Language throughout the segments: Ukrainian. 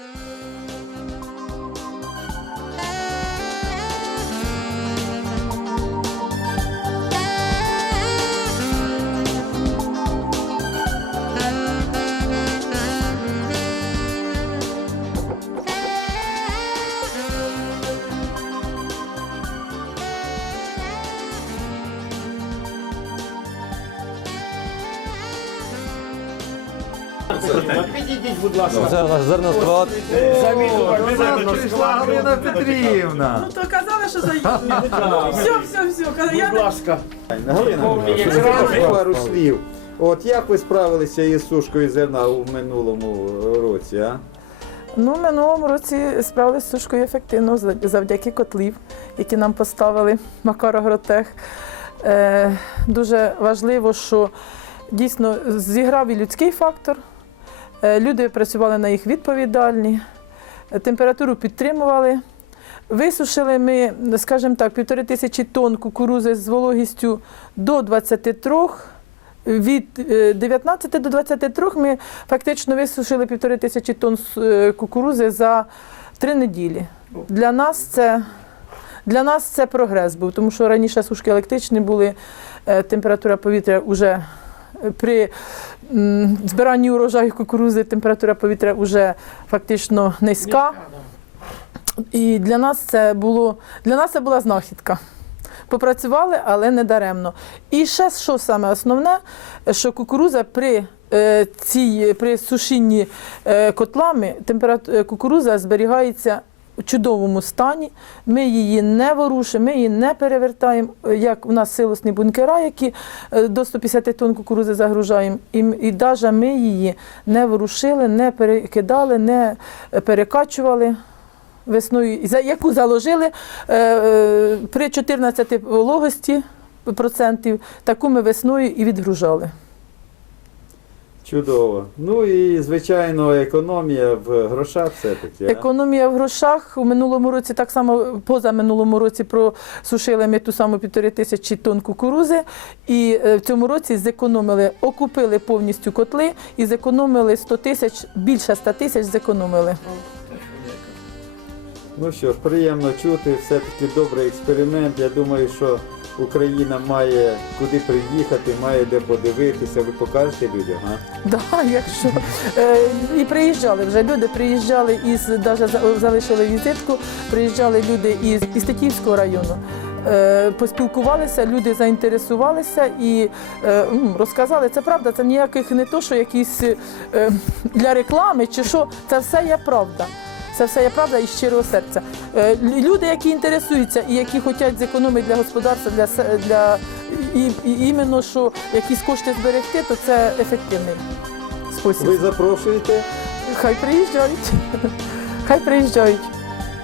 Música Підійдіть, будь ласка. Це наш. Прийшла Галина Петрівна. Ну то казали, що заїдуть. Все, все, все. Я Будь не ласка. Галина, пару слів. От як ви справилися із сушкою зерна у минулому році, а? Ну, минулому році справилися з сушкою ефективно за- завдяки котлів, які нам поставили Макар Агротех. Е, дуже важливо, що дійсно зіграв і людський фактор. Е, люди працювали на їх відповідальні, е, температуру підтримували. Висушили ми, скажімо так, півтори тисячі тонн кукурузи з вологістю до 23. Від е, 19 до 23 ми фактично висушили півтори тисячі тонн е, кукурузи за три неділі. Для нас це, для нас це прогрес був, тому що раніше сушки електричні були, е, температура повітря вже при збиранні урожаю кукурузи температура повітря вже фактично низька. І для нас це було для нас це була знахідка. Попрацювали, але не даремно. І ще що саме основне, що кукуруза при е, цій при сушінні е, котлами температура кукуруза зберігається чудовому стані. Ми її не ворушимо, ми її не перевертаємо, е, як у нас силосні бункера, які е, до 150 тонн кукурузи загружаємо. І, і навіть ми її не ворушили, не перекидали, не е, перекачували весною, яку заложили при 14 вологості процентів, таку ми весною і відгружали. Чудово. Ну і звичайно, економія в грошах все-таки. а? Економія в грошах у минулому році, так само поза минулому році просушили ми ту саму півтори тисячі тонн кукурузи. І е, в цьому році зекономили, окупили повністю котли і зекономили 100 тисяч, більше 100 тисяч зекономили. Ну що ж, приємно чути, все-таки добрий експеримент. Я думаю, що Україна має куди приїхати, має де подивитися. Ви покажете людям, а? Да, якщо е, і приїжджали вже люди, приїжджали із за- залишили візитку, приїжджали люди із, із Тетіївського району. Е, поспілкувалися, люди заінтересувалися і е, розказали. Це правда, це ніяких не то, що якісь е, для реклами чи що, це все є правда. Це все є правда із щирого серця. Е, люди, які інтересуються і які хочуть зекономити для господарства, для, для і, і іменно що якісь кошти зберегти, то це ефективний спосіб. Ви запрошуєте? Хай приїжджають. Хай приїжджають.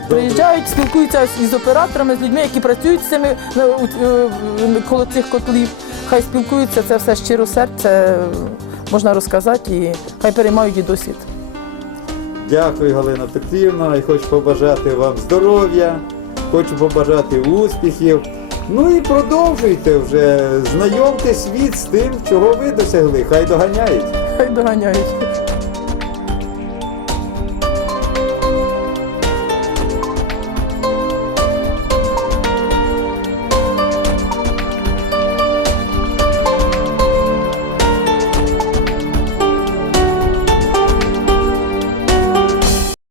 Приїжджають, спілкуються із операторами, з людьми, які працюють з цими е, е, коло цих котлів. Хай спілкуються, це все щиро серце можна розказати і хай переймають і досвід. Дякую, Галина Петрівна, і хочу побажати вам здоров'я, хочу побажати успіхів. Ну і продовжуйте вже, знайомте світ з тим, чого ви досягли. Хай доганяють. Хай доганяють.